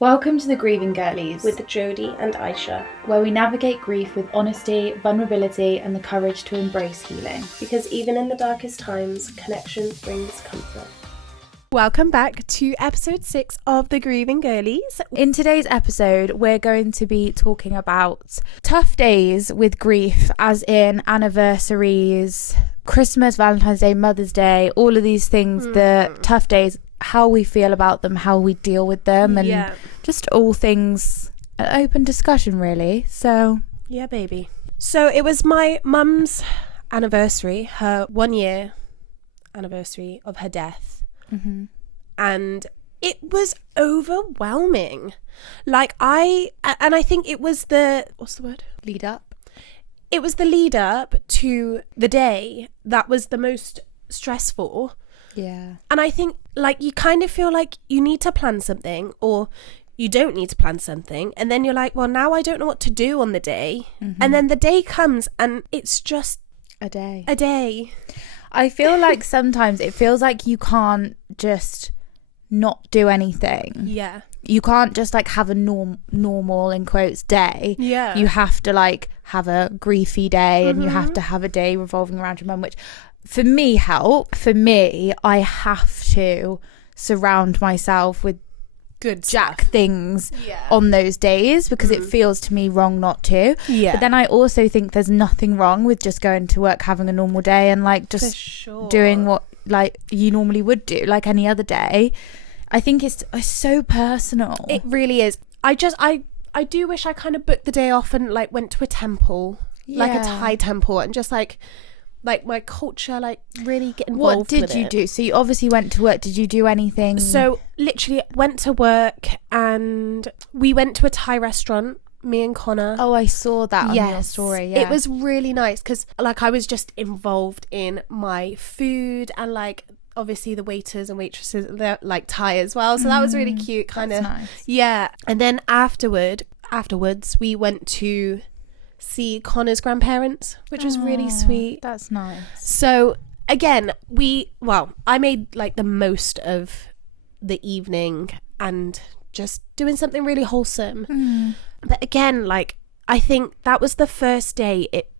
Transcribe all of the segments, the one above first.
Welcome to the Grieving Girlies with Jodie and Iysha, where we navigate grief with honesty, vulnerability, and the courage to embrace healing. Because even in the darkest times, connection brings comfort. Welcome back to episode 6 of the Grieving Girlies. In today's episode, we're going to be talking about tough days with grief, as in anniversaries, Christmas, Valentine's Day, Mother's Day, all of these things, the tough days, how we feel about them, how we deal with them, and just all things, an open discussion really. So yeah, baby. So it was my mum's anniversary, her 1 year anniversary of her death. Mm-hmm. And it was overwhelming. I think it was what's the word? Lead up. It was the lead up to the day that was the most stressful. Yeah. And I think you kind of feel like you need to plan something, or you don't need to plan something, and then you're like, well, now I don't know what to do on the day. Mm-hmm. And then the day comes and it's just a day. I feel like sometimes it feels like you can't just not do anything. Yeah. You can't just have a normal in quotes day. Yeah. You have to have a griefy day, and you have to have a day revolving around your mum, which for me I have to surround myself with good Jack stuff. Things on those days, because it feels to me wrong not to. Yeah. But then I also think there's nothing wrong with just going to work, having a normal day, and just doing what you normally would do any other day. I think it's so personal. It really is. I do wish I kind of booked the day off and went to a temple, like a Thai temple, and just like my culture, really get involved. What did you do? So you obviously went to work. Did you do anything? So literally went to work, and we went to a Thai restaurant, me and Connor. Oh, I saw that on your story. Yeah. It was really nice because I was just involved in my food, and obviously the waiters and waitresses, they're Thai as well, so that was really cute. Kind of nice. Yeah. And then afterwards we went to see Connor's grandparents, which was really sweet. That's nice. So again, I made the most of the evening and just doing something really wholesome. But again, I think that was the first day it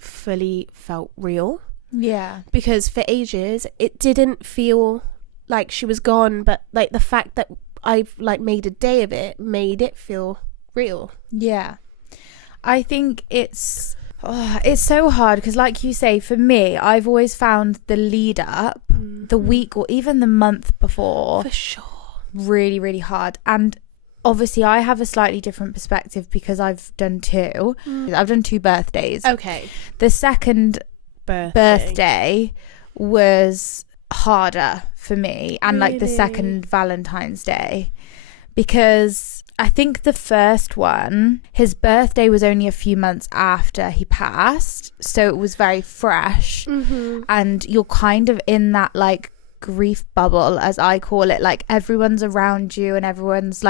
fully felt real. Yeah. Because for ages it didn't feel like she was gone, but the fact that I've made a day of it made it feel real. Yeah. I think it's so hard because, like you say, for me, I've always found the lead up, the week or even the month before, for sure, really, really hard. And obviously, I have a slightly different perspective because I've done two. I've done 2 birthdays. Okay. The second birthday was harder for me, and really? The second Valentine's Day, because I think the first one, his birthday was only a few months after he passed, so it was very fresh. And you're kind of in that grief bubble, as I call it, everyone's around you and everyone's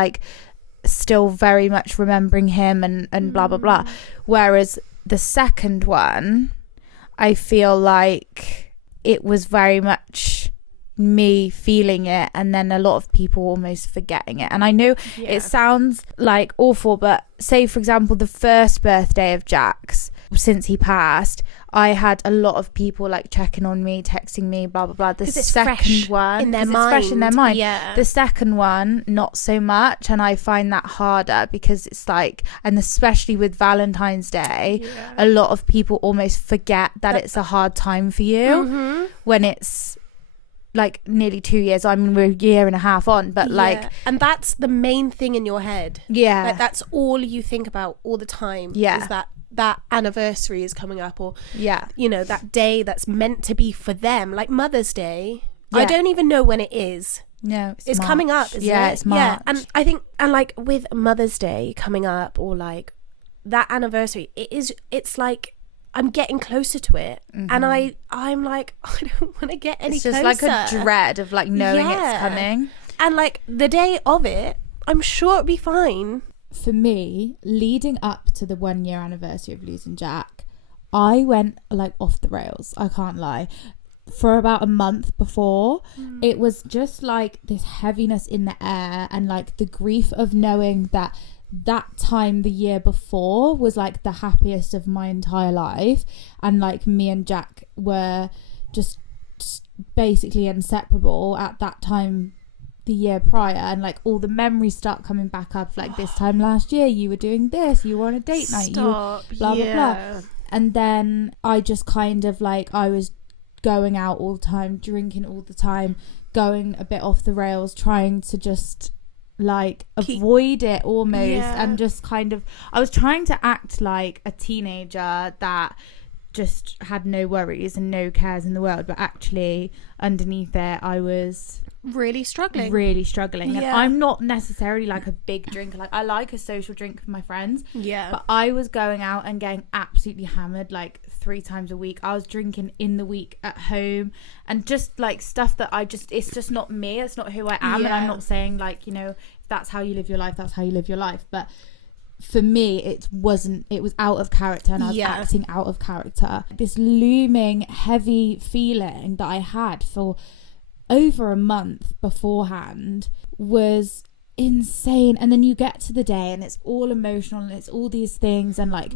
still very much remembering him and blah blah blah, whereas the second one, I feel like it was very much me feeling it, and then a lot of people almost forgetting it. And I know it sounds awful, but say for example the first birthday of Jack's since he passed, I had a lot of people checking on me, texting me, blah blah blah. The second one, in their mind, it's fresh in their mind. Yeah. The second one, not so much, and I find that harder because it's and especially with Valentine's Day, a lot of people almost forget that it's a hard time for you when it's nearly 2 years. I mean, we're a year and a half on, but and that's the main thing in your head. Yeah. That's all you think about all the time. Yeah. Is that anniversary is coming up, or that day that's meant to be for them, Mother's Day. I don't even know when it is. No, it's coming up, isn't it? Yeah, it's March. Yeah, and I think with Mother's Day coming up, or that anniversary, it's I'm getting closer to it, and I'm I don't want to get any closer. It's just a dread of knowing it's coming, and the day of it, I'm sure it'll be fine. For me, leading up to the 1 year anniversary of losing Jack, I went off the rails. I can't lie. for about a month before, it was just like this heaviness in the air, and like the grief of knowing that time the year before was like the happiest of my entire life, and like me and Jack were just basically inseparable at that time the year prior, and like all the memories start coming back up, like this time last year you were doing this, you were on a date night, you blah blah blah. And then I just kind of like, I was going out all the time, drinking all the time, going a bit off the rails, trying to just like avoid it almost, and just kind of, I was trying to act like a teenager that just had no worries and no cares in the world, but actually underneath it I was really struggling. And I'm not necessarily like a big drinker, like I like a social drink with my friends, but I was going out and getting absolutely hammered like 3 times a week. I was drinking in the week at home, and just like stuff that it's just not me, it's not who I am. And I'm not saying like, you know, if that's how you live your life, that's how you live your life, but for me it was out of character, and I was acting out of character. This looming heavy feeling that I had for over a month beforehand was insane. And then you get to the day and it's all emotional and it's all these things, and like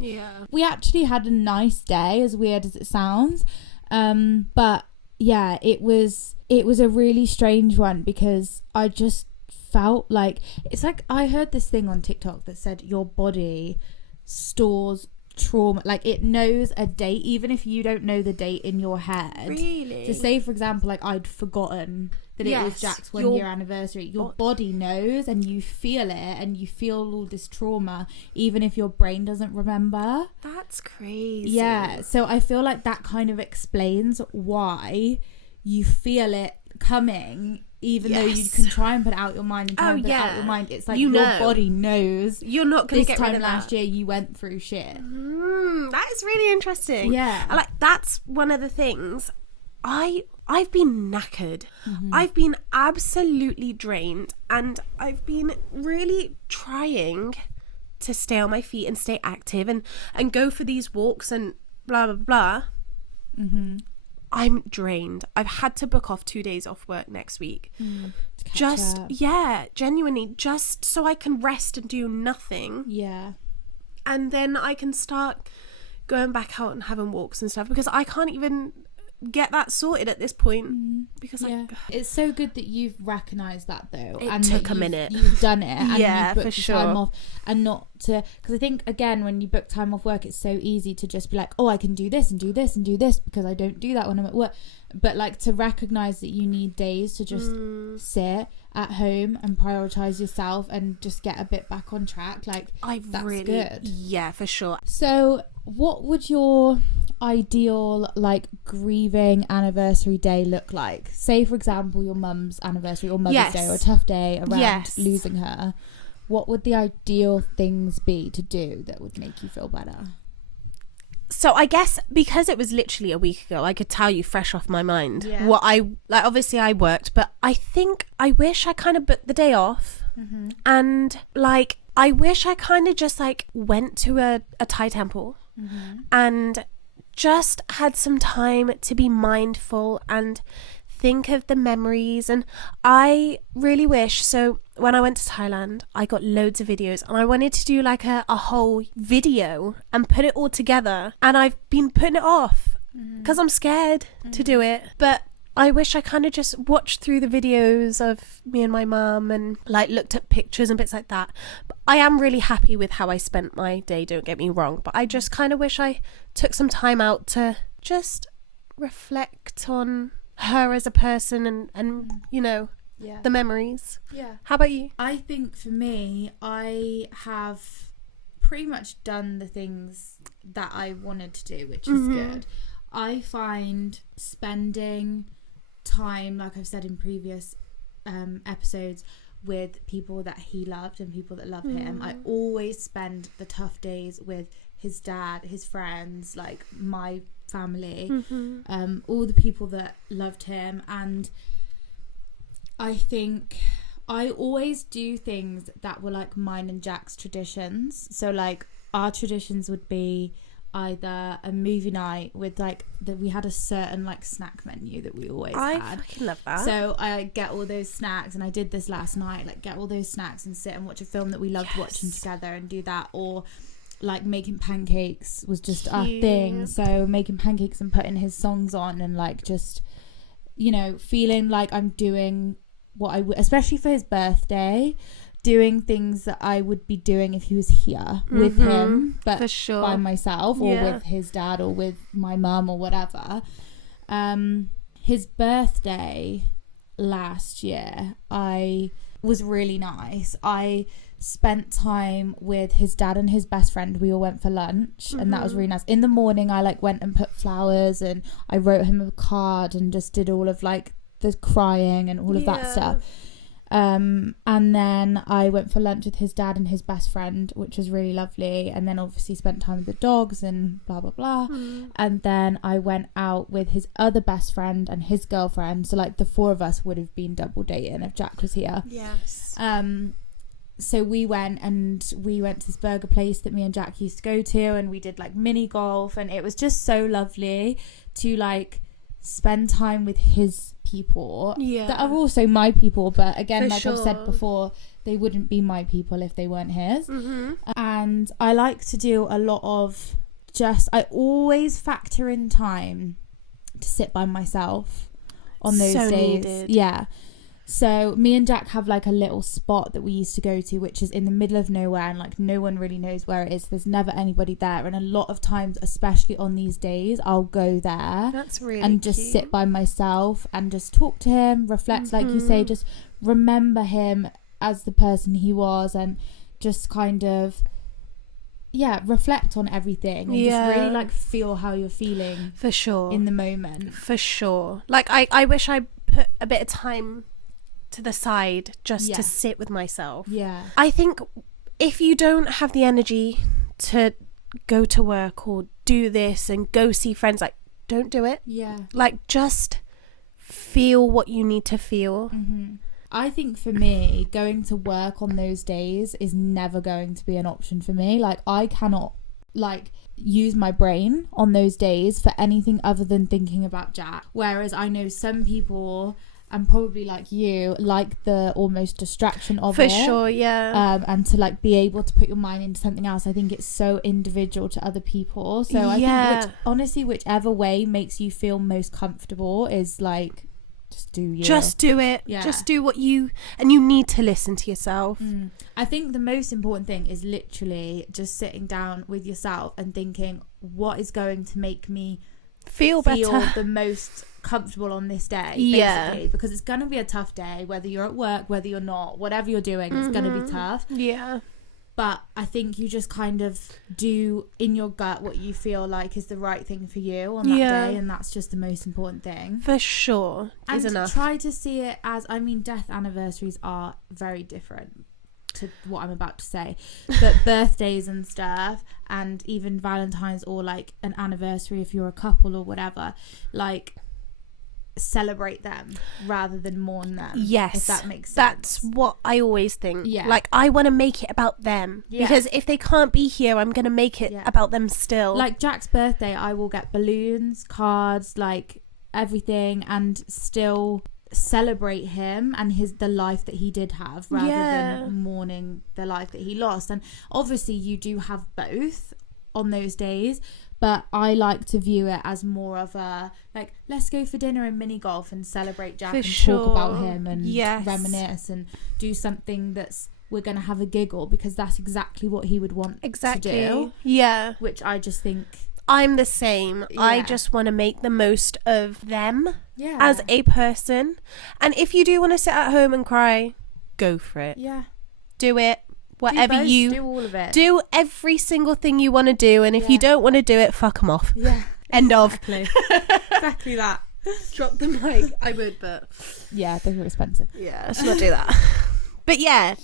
we actually had a nice day, as weird as it sounds, but yeah, it was a really strange one, because I just felt like, it's like I heard this thing on TikTok that said your body stores trauma, like it knows a date even if you don't know the date in your head. Really? So say for example, like I'd forgotten that it was Jack's 1 year anniversary, your body knows, and you feel it, and you feel all this trauma even if your brain doesn't remember. That's crazy. Yeah, so I feel like that kind of explains why you feel it coming, even though you can try and put it out your mind and try and put it out your mind. It's like your body knows you're not going to get rid of that. This time last year you went through shit. That is really interesting. Yeah, like that's one of the things. I've been knackered. I've been absolutely drained, and I've been really trying to stay on my feet and stay active and go for these walks and blah blah blah. I'm drained. I've had to book off 2 days off work next week. Just genuinely, just so I can rest and do nothing. Yeah. And then I can start going back out and having walks and stuff, because I can't even get that sorted at this point, because it's so good that you've recognized that though. It took a minute. You've done it, and you've booked for sure. time off, and not to, because I think again when you book time off work, it's so easy to just be like, oh, I can do this and do this and do this, because I don't do that when I'm at work. But like to recognize that you need days to just sit at home and prioritize yourself and just get a bit back on track, like that's really good. Yeah, for sure. So what would your ideal like grieving anniversary day look like? Say for example your mum's anniversary or Mother's Day, or a tough day around losing her. What would the ideal things be to do that would make you feel better? So I guess because it was literally a week ago, I could tell you fresh off my mind what I like. Obviously I worked, but I think I wish I kind of booked the day off, and like I wish I kind of just like went to a Thai temple and just had some time to be mindful and think of the memories. And I really wish, so when I went to Thailand, I got loads of videos, and I wanted to do like a whole video and put it all together, and I've been putting it off because I'm scared to do it. But I wish I kind of just watched through the videos of me and my mum and like looked at pictures and bits like that. But I am really happy with how I spent my day, don't get me wrong, but I just kind of wish I took some time out to just reflect on her as a person and you know, the memories. How about you? I think for me, I have pretty much done the things that I wanted to do, which is good. I find spending time, like I've said in previous episodes, with people that he loved and people that love him. I always spend the tough days with his dad, his friends, like my family, all the people that loved him. And I think I always do things that were like mine and Jack's traditions. So like our traditions would be either a movie night with like we had a certain like snack menu that we always had. I fucking love that. So I get all those snacks, and I did this last night, like get all those snacks and sit and watch a film that we loved watching together and do that. Or like making pancakes was just our thing. So making pancakes and putting his songs on and like just, you know, feeling like I'm doing what I would, especially for his birthday, doing things that I would be doing if he was here with him, but for sure. by myself or with his dad or with my mum or whatever. His birthday last year was really nice. I spent time with his dad and his best friend. We all went for lunch and that was really nice. In the morning I like went and put flowers and I wrote him a card and just did all of like the crying and all of that stuff. And then I went for lunch with his dad and his best friend, which was really lovely, and then obviously spent time with the dogs and blah blah blah. And then I went out with his other best friend and his girlfriend, so like the four of us would have been double dating if Jack was here. So we went to this burger place that me and Jack used to go to, and we did like mini golf, and it was just so lovely to like spend time with his people that are also my people, but again, I've said before, they wouldn't be my people if they weren't his. And I like to do a lot of I always factor in time to sit by myself on those days. Needed. So me and Jack have like a little spot that we used to go to, which is in the middle of nowhere, and like no one really knows where it is. There's never anybody there, and a lot of times, especially on these days, I'll go there. That's really and just cute. sit by myself and just talk to him, reflect, like you say, just remember him as the person he was, and just kind of reflect on everything and just really like feel how you're feeling for sure in the moment. For sure. Like I wish I put a bit of time to the side just to sit with myself. I think if you don't have the energy to go to work or do this and go see friends, like don't do it. Like just feel what you need to feel. I think for me, going to work on those days is never going to be an option for me. Like I cannot like use my brain on those days for anything other than thinking about Jack. Whereas I know some people, and probably like you, like the almost distraction of it. For sure, and to like be able to put your mind into something else. I think it's so individual to other people. So I think honestly, whichever way makes you feel most comfortable is like, just do you. Just do it. Just do what you need to listen to yourself. I think the most important thing is literally just sitting down with yourself and thinking, what is going to make me feel better, the most comfortable on this day, basically, because it's going to be a tough day, whether you're at work, whether you're not, whatever you're doing, it's going to be tough. But I think you just kind of do in your gut what you feel like is the right thing for you on that day, and that's just the most important thing. For sure. And try to see it as, I mean, death anniversaries are very different to what I'm about to say, but birthdays and stuff, and even Valentines or like an anniversary if you're a couple or whatever, like celebrate them rather than mourn them. If that makes sense. That's what I always think. Like I want to make it about them, because if they can't be here, I'm gonna make it about them still. Like Jack's birthday, I will get balloons, cards, like everything, and still celebrate him and the life that he did have, rather than mourning the life that he lost. And obviously you do have both on those days, but I like to view it as more of a like, let's go for dinner and mini golf and celebrate Jack and talk about him and reminisce and do something that's, we're gonna have a giggle, because that's exactly what he would want to do. Which I just think I'm the same. I just want to make the most of them as a person. And if you do want to sit at home and cry, go for it. Do it. Whatever do all of it. Do every single thing you want to do, and if you don't want to do it, fuck them off. End of. Exactly that. Drop the mic. I would, but they're expensive. Let's not do that. But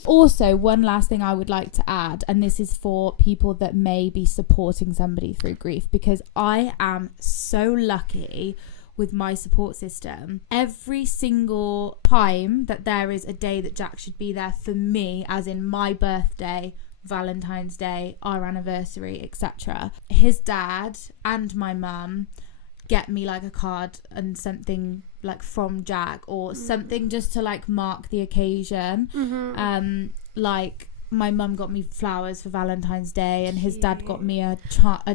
also one last thing I would like to add, and this is for people that may be supporting somebody through grief, because I am so lucky with my support system. Every single time that there is a day that Jack should be there for me, as in my birthday, Valentine's Day, our anniversary, etc., his dad and my mum get me like a card and something like from Jack or something just to like mark the occasion. Like my mum got me flowers for Valentine's Day, and his dad got me a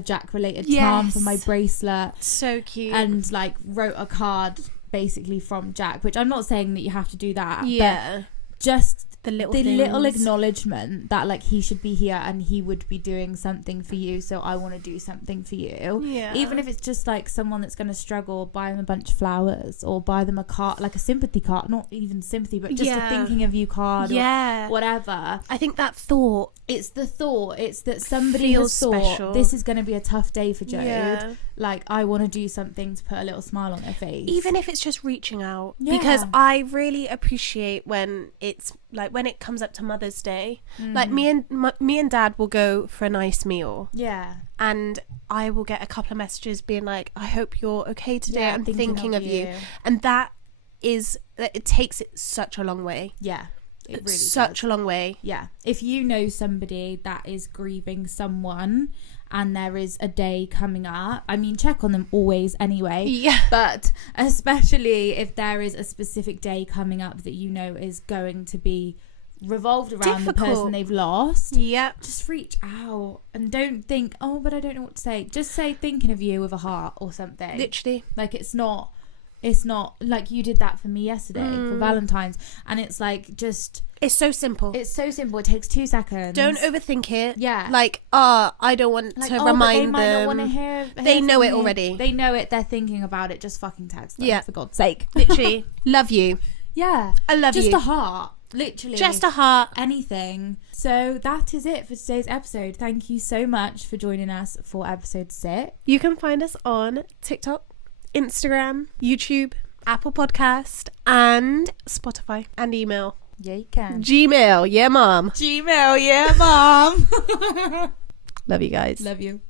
Jack related charm for my bracelet. So cute. And like wrote a card basically from Jack, which I'm not saying that you have to do that, but just the little acknowledgement that like he should be here and he would be doing something for you, so I want to do something for you. Even if it's just like someone that's going to struggle, buy them a bunch of flowers or buy them a card, like a sympathy card, not even sympathy, but just a thinking of you card or whatever. I think that thought, it's that somebody has thought special. This is going to be a tough day for Jode, like I want to do something to put a little smile on their face, even if it's just reaching out, because I really appreciate when it's like when it comes up to Mother's Day, like me and Dad will go for a nice meal, and I will get a couple of messages being like, I hope you're okay today, I'm thinking of you. And that it takes it such a long way. It really such a long way. If you know somebody that is grieving someone and there is a day coming up, I mean, check on them always anyway, but especially if there is a specific day coming up that you know is going to be revolved around the person they've lost, just reach out and don't think, oh, but I don't know what to say. Just say thinking of you with a heart or something. Literally. Like it's not like you did that for me yesterday for Valentine's, and it's like just it's so simple. It takes 2 seconds. Don't overthink it. Like I don't want to remind them. Might not want to hear they know it already. They know it, they're thinking about it. Just fucking text them, for God's sake. Literally. Love you. I love you. Just a heart. Literally. Just a heart. Anything. So that is it for today's episode. Thank you so much for joining us for episode 6. You can find us on TikTok, Instagram, YouTube, Apple Podcast, and Spotify, and email. Yeah, you can. Gmail, yeah, mom. Gmail, yeah, mom. Love you guys. Love you.